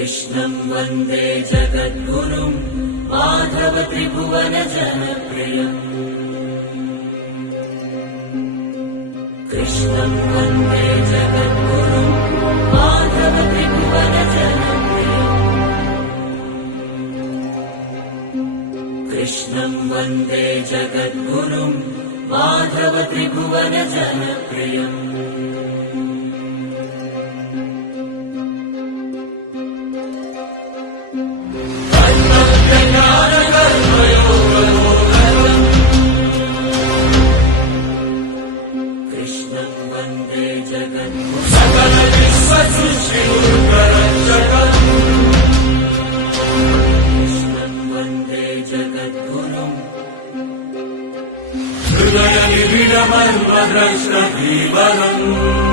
कृष्णं वन्दे जगद्गुरुं माधव त्रिभुवन जनप्रियम् कृष्णं वन्दे जगद्गुरुं माधव त्रिभुवन जनप्रियम् कृष्णं वन्दे जगद्गुरुं माधव त्रिभुवन जनप्रियम् कृष्णं वन्दे जगद्गुरुं सकल विश्वसृष्टिकरञ्जकम् कृष्णं वन्दे जगद्गुरुं हृदय निबिडमर्मद्रष्टधीवरम्